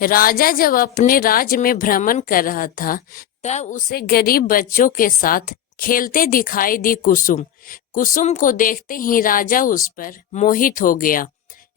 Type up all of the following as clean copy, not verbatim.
राजा जब अपने राज्य में भ्रमण कर रहा था, तब उसे गरीब बच्चों के साथ खेलते दिखाई दी कुसुम। कुसुम को देखते ही राजा उस पर मोहित हो गया।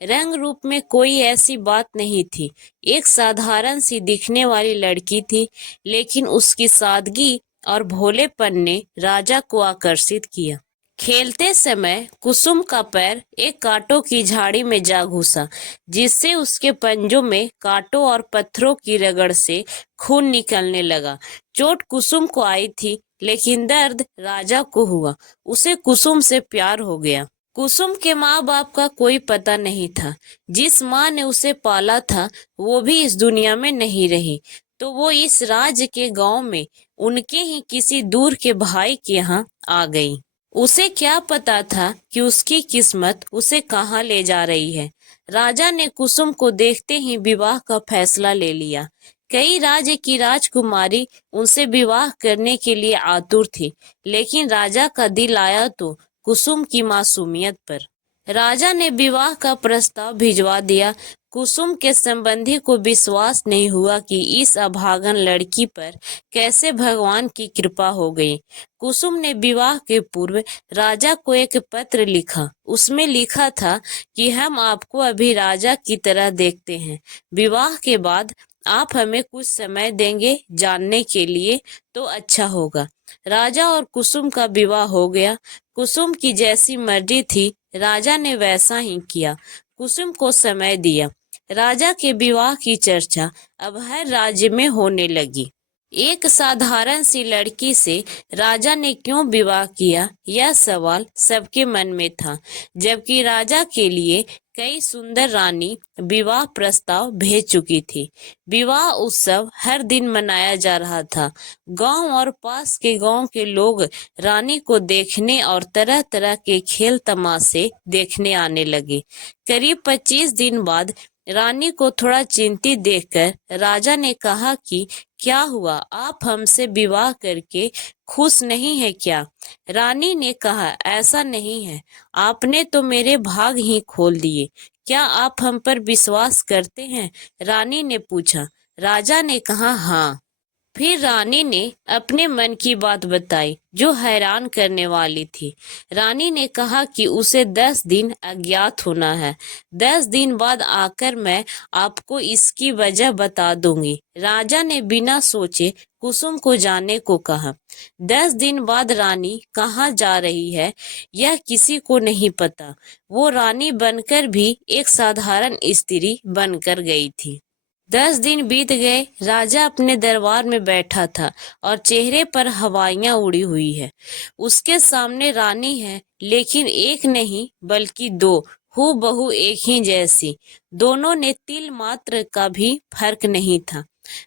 रंग रूप में कोई ऐसी बात नहीं थी। एक साधारण सी दिखने वाली लड़की थी, लेकिन उसकी सादगी और भोलेपन ने राजा को आकर्षित किया। खेलते समय कुसुम का पैर एक कांटों की झाड़ी में जा घुसा, जिससे उसके पंजों में कांटों और पत्थरों की रगड़ से खून निकलने लगा। चोट कुसुम को आई थी, लेकिन दर्द राजा को हुआ। उसे कुसुम से प्यार हो गया। कुसुम के माँ बाप का कोई पता नहीं था। जिस माँ ने उसे पाला था, वो भी इस दुनिया में नहीं रही, तो वो इस राज्य के गांव में उनके ही किसी दूर के भाई के यहाँ आ गई। उसे क्या पता था कि उसकी किस्मत उसे कहाँ ले जा रही है। राजा ने कुसुम को देखते ही विवाह का फैसला ले लिया। कई राज्य की राजकुमारी उनसे विवाह करने के लिए आतुर थी, लेकिन राजा का दिल आया तो कुसुम की मासूमियत पर। राजा ने विवाह का प्रस्ताव भिजवा दिया। कुसुम के संबंधी को विश्वास नहीं हुआ कि इस अभागन लड़की पर कैसे भगवान की कृपा हो गई। कुसुम ने विवाह के पूर्व राजा को एक पत्र लिखा। उसमें लिखा था कि हम आपको अभी राजा की तरह देखते हैं। विवाह के बाद आप हमें कुछ समय देंगे जानने के लिए तो अच्छा होगा। राजा और कुसुम का विवाह हो गया। कुसुम की जैसी मर्जी थी, राजा ने वैसा ही किया। कुसुम को समय दिया। राजा के विवाह की चर्चा अब हर राज्य में होने लगी। एक साधारण सी लड़की से राजा ने क्यों विवाह किया, यह सवाल सबके मन में था, जबकि राजा के लिए कई सुंदर रानी विवाह प्रस्ताव भेज चुकी थी। विवाह उत्सव हर दिन मनाया जा रहा था। गांव और पास के गांव के लोग रानी को देखने और तरह तरह के खेल तमाशे देखने आने लगे। करीब 25 दिन बाद रानी को थोड़ा चिंतित देखकर राजा ने कहा कि क्या हुआ, आप हमसे विवाह करके खुश नहीं है क्या? रानी ने कहा, ऐसा नहीं है, आपने तो मेरे भाग ही खोल दिए। क्या आप हम पर विश्वास करते हैं? रानी ने पूछा। राजा ने कहा, हाँ। फिर रानी ने अपने मन की बात बताई, जो हैरान करने वाली थी। रानी ने कहा कि उसे 10 दिन अज्ञात होना है। 10 दिन बाद आकर मैं आपको इसकी वजह बता दूंगी। राजा ने बिना सोचे कुसुम को जाने को कहा। 10 दिन बाद रानी कहाँ जा रही है, यह किसी को नहीं पता। वो रानी बनकर भी एक साधारण स्त्री बनकर गई थी। 10 दिन बीत गए। राजा अपने दरबार में बैठा था और चेहरे पर हवाइयां उड़ी हुई है। उसके सामने रानी है, लेकिन एक नहीं बल्कि दो, हूबहू एक ही जैसी। दोनों ने तिल मात्र का भी फर्क नहीं था।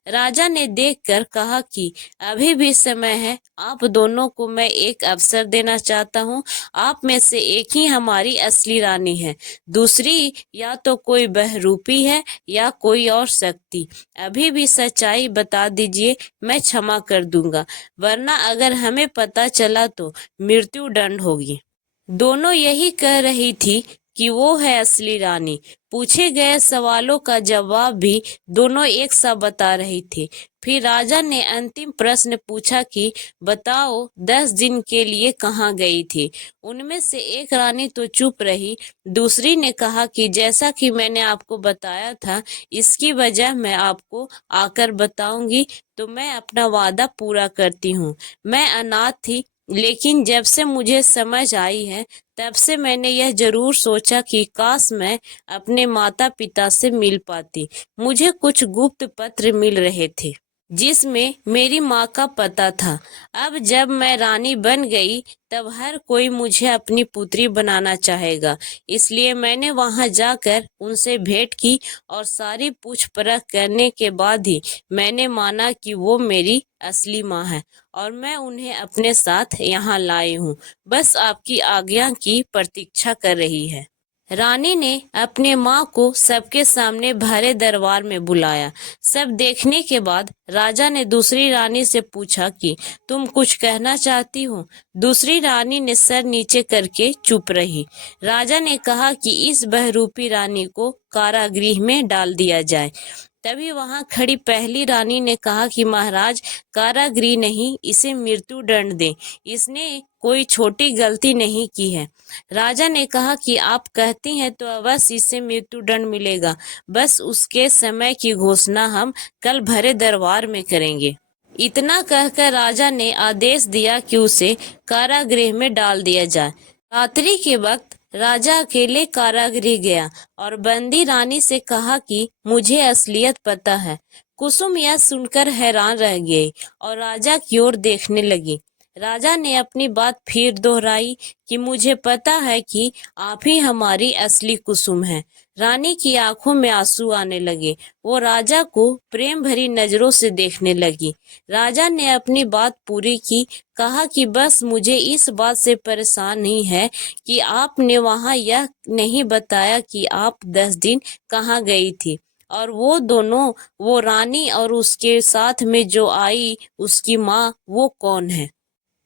राजा ने देखकर कहा कि अभी भी समय है, आप दोनों को मैं एक अवसर देना चाहता हूँ। आप में से एक ही हमारी असली रानी है, दूसरी या तो कोई बहरूपी है या कोई और शक्ति। अभी भी सच्चाई बता दीजिए, मैं क्षमा कर दूंगा, वरना अगर हमें पता चला तो मृत्यु दंड होगी। दोनों यही कह रही थी कि वो है असली रानी। पूछे गए सवालों का जवाब भी दोनों एक सा बता रही थी। फिर राजा ने अंतिम प्रश्न पूछा कि बताओ, 10 दिन के लिए कहाँ गई थी? उनमें से एक रानी तो चुप रही। दूसरी ने कहा कि जैसा कि मैंने आपको बताया था, इसकी वजह मैं आपको आकर बताऊंगी, तो मैं अपना वादा पूरा करती हूँ। मैं अनाथ थी, लेकिन जब से मुझे समझ आई है, तब से मैंने यह जरूर सोचा कि काश मैं अपने माता पिता से मिल पाती। मुझे कुछ गुप्त पत्र मिल रहे थे, जिसमें मेरी माँ का पता था। अब जब मैं रानी बन गई, तब हर कोई मुझे अपनी पुत्री बनाना चाहेगा। इसलिए मैंने वहां जाकर उनसे भेंट की और सारी पूछ परख करने के बाद ही मैंने माना कि वो मेरी असली माँ है और मैं उन्हें अपने साथ यहाँ लाई हूँ। बस आपकी आज्ञा की प्रतीक्षा कर रही है। रानी ने अपने माँ को सबके सामने भरे दरबार में बुलाया। सब देखने के बाद राजा ने दूसरी रानी से पूछा कि तुम कुछ कहना चाहती हो? दूसरी रानी ने सर नीचे करके चुप रही। राजा ने कहा कि इस बहरूपी रानी को कारागृह में डाल दिया जाए, तभी वहां खड़ी पहली रानी ने कहा कि महाराज, कारागृह नहीं, इसे मृत्यु दंड दें, इसने कोई छोटी गलती नहीं की है। राजा ने कहा कि आप कहती हैं तो अवश्य इसे मृत्यु दंड मिलेगा, बस उसके समय की घोषणा हम कल भरे दरबार में करेंगे। इतना कहकर राजा ने आदेश दिया कि उसे कारागृह में डाल दिया जाए। रात्रि के वक्त राजा अकेले कारागृह गया और बंदी रानी से कहा कि मुझे असलियत पता है। कुसुम यह सुनकर हैरान रह गई और राजा की ओर देखने लगी। राजा ने अपनी बात फिर दोहराई कि मुझे पता है कि आप ही हमारी असली कुसुम हैं। रानी की आंखों में आंसू आने लगे। वो राजा को प्रेम भरी नजरों से देखने लगी। राजा ने अपनी बात पूरी की, कहा कि बस मुझे इस बात से परेशानी है कि आपने वहां यह नहीं बताया कि आप 10 दिन कहाँ गई थी, और वो दोनों, वो रानी और उसके साथ में जो आई उसकी माँ, वो कौन है।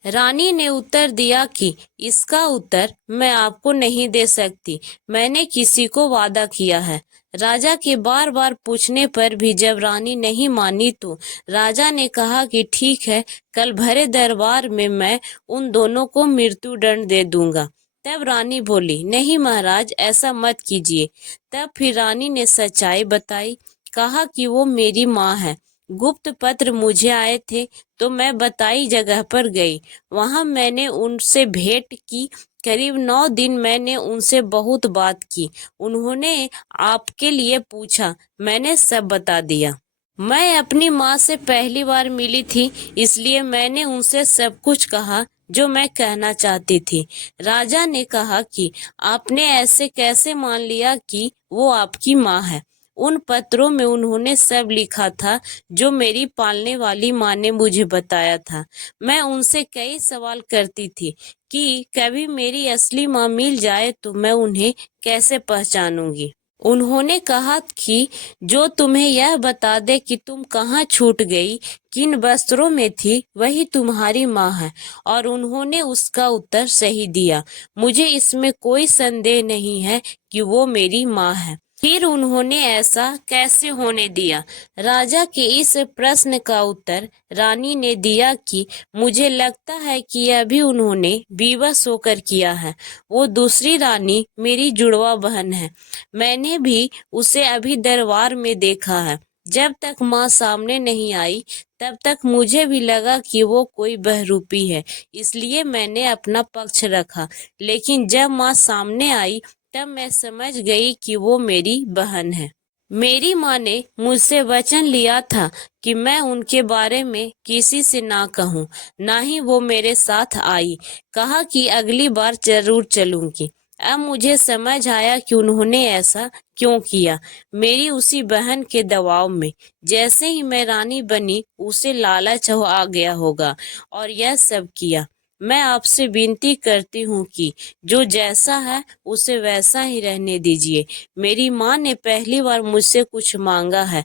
रानी ने उत्तर दिया कि इसका उत्तर मैं आपको नहीं दे सकती, मैंने किसी को वादा किया है। राजा के बार बार पूछने पर भी जब रानी नहीं मानी तो राजा ने कहा कि ठीक है, कल भरे दरबार में मैं उन दोनों को मृत्यु दंड दे दूंगा। तब रानी बोली, नहीं महाराज, ऐसा मत कीजिए। तब फिर रानी ने सच्चाई बताई, कहा कि वो मेरी माँ है। गुप्त पत्र मुझे आए थे तो मैं बताई जगह पर गई, वहां मैंने उनसे भेंट की। करीब 9 दिन मैंने उनसे बहुत बात की। उन्होंने आपके लिए पूछा, मैंने सब बता दिया। मैं अपनी माँ से पहली बार मिली थी, इसलिए मैंने उनसे सब कुछ कहा जो मैं कहना चाहती थी। राजा ने कहा कि आपने ऐसे कैसे मान लिया कि वो आपकी माँ है। उन पत्रों में उन्होंने सब लिखा था जो मेरी पालने वाली माँ ने मुझे बताया था। मैं उनसे कई सवाल करती थी कि कभी मेरी असली माँ मिल जाए तो मैं उन्हें कैसे पहचानूंगी। उन्होंने कहा कि जो तुम्हें यह बता दे कि तुम कहाँ छूट गई, किन वस्त्रों में थी, वही तुम्हारी माँ है। और उन्होंने उसका उत्तर सही दिया। मुझे इसमें कोई संदेह नहीं है कि वो मेरी माँ है। फिर उन्होंने ऐसा कैसे होने दिया। राजा के इस प्रश्न का उत्तर रानी ने दिया कि मुझे लगता है कि यह भी उन्होंने विवश होकर किया है। वो दूसरी रानी मेरी जुड़वा बहन है। मैंने भी उसे अभी दरबार में देखा है। जब तक माँ सामने नहीं आई तब तक मुझे भी लगा कि वो कोई बहरूपी है, इसलिए मैंने अपना पक्ष रखा। लेकिन जब माँ सामने आई तब मैं समझ गई कि वो मेरी बहन है। मेरी माँ ने मुझसे वचन लिया था कि मैं उनके बारे में किसी से ना कहूँ, ना ही वो मेरे साथ आई। कहा कि अगली बार जरूर चलूंगी। अब मुझे समझ आया कि उन्होंने ऐसा क्यों किया, मेरी उसी बहन के दबाव में। जैसे ही मैं रानी बनी उसे लालच आ गया होगा और यह सब किया। मैं आपसे विनती करती हूँ कि जो जैसा है उसे वैसा ही रहने दीजिए। मेरी माँ ने पहली बार मुझसे कुछ मांगा है,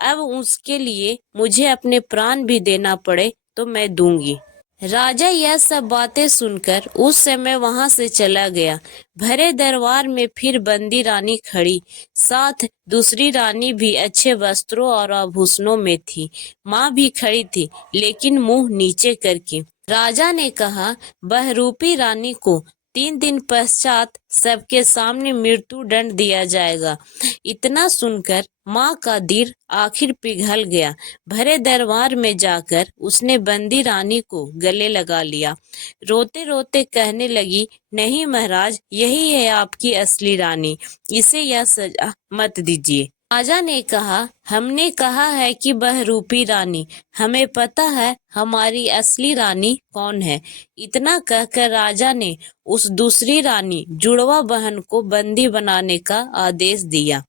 अब उसके लिए मुझे अपने प्राण भी देना पड़े तो मैं दूंगी। राजा यह सब बातें सुनकर उस समय वहां से चला गया। भरे दरबार में फिर बंदी रानी खड़ी, साथ दूसरी रानी भी अच्छे वस्त्रों और आभूषणों में थी। माँ भी खड़ी थी, लेकिन मुंह नीचे करके। राजा ने कहा, बहरूपी रानी को 3 दिन पश्चात सबके सामने मृत्यु दंड दिया जाएगा। इतना सुनकर माँ का दिल आखिर पिघल गया। भरे दरबार में जाकर उसने बंदी रानी को गले लगा लिया। रोते रोते कहने लगी, नहीं महाराज, यही है आपकी असली रानी, इसे यह सजा मत दीजिए। राजा ने कहा, हमने कहा है कि बहरूपी रानी, हमें पता है हमारी असली रानी कौन है। इतना कहकर राजा ने उस दूसरी रानी जुड़वा बहन को बंदी बनाने का आदेश दिया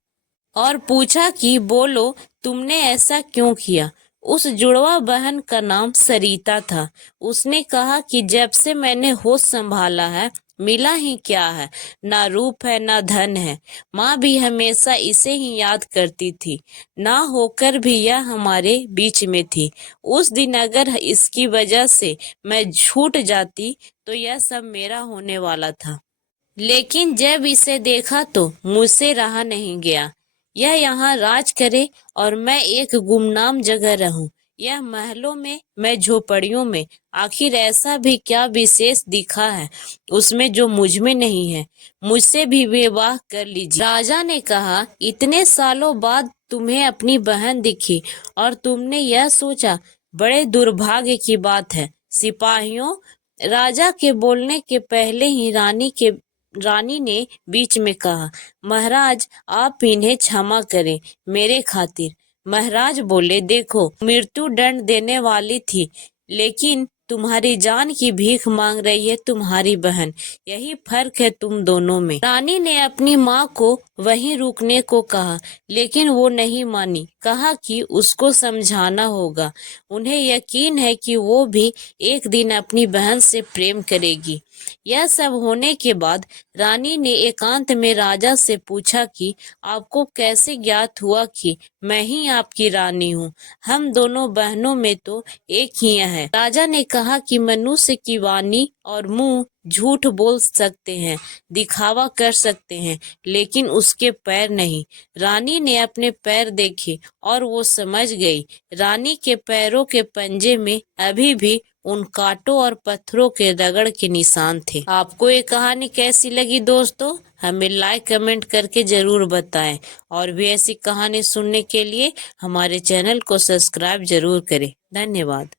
और पूछा कि बोलो, तुमने ऐसा क्यों किया। उस जुड़वा बहन का नाम सरिता था। उसने कहा कि जब से मैंने होश संभाला है, मिला ही क्या है, ना रूप है ना धन है। माँ भी हमेशा इसे ही याद करती थी, ना होकर भी यह हमारे बीच में थी। उस दिन अगर इसकी वजह से मैं छूट जाती तो यह सब मेरा होने वाला था, लेकिन जब इसे देखा तो मुझसे रहा नहीं गया। यह यहाँ राज करे और मैं एक गुमनाम जगह रहूं। यह महलों में, मैं झोपड़ियों में। आखिर ऐसा भी क्या विशेष दिखा है उसमें जो मुझ में नहीं है? मुझसे भी विवाह कर लीजिए। राजा ने कहा, इतने सालों बाद तुम्हें अपनी बहन दिखी और तुमने यह सोचा, बड़े दुर्भाग्य की बात है। सिपाहियों, राजा के बोलने के पहले ही रानी ने बीच में कहा, महाराज आप इन्हें क्षमा करें मेरे खातिर। महाराज बोले, देखो मृत्यु दंड देने वाली थी, लेकिन तुम्हारी जान की भीख मांग रही है तुम्हारी बहन। यही फर्क है तुम दोनों में। रानी ने अपनी माँ को वहीं रुकने को कहा, लेकिन वो नहीं मानी। कहा कि उसको समझाना होगा। उन्हें यकीन है कि वो भी एक दिन अपनी बहन से प्रेम करेगी। यह सब होने के बाद रानी ने एकांत में राजा से पूछा कि आपको कैसे ज्ञात हुआ कि मैं ही आपकी रानी हूँ? हम दोनों बहनों में तो एक ही है। राजा ने कहा कि मनुष्य की वाणी और मुंह झूठ बोल सकते हैं, दिखावा कर सकते हैं, लेकिन उसके पैर नहीं। रानी ने अपने पैर देखे और वो समझ गई। रानी के पैरों के पंजे में अभी भी उन कांटों और पत्थरों के रगड़ के निशान थे। आपको ये कहानी कैसी लगी दोस्तों? हमें लाइक कमेंट करके जरूर बताएं और भी ऐसी कहानी सुनने के लिए हमारे चैनल को सब्सक्राइब जरूर करें। धन्यवाद।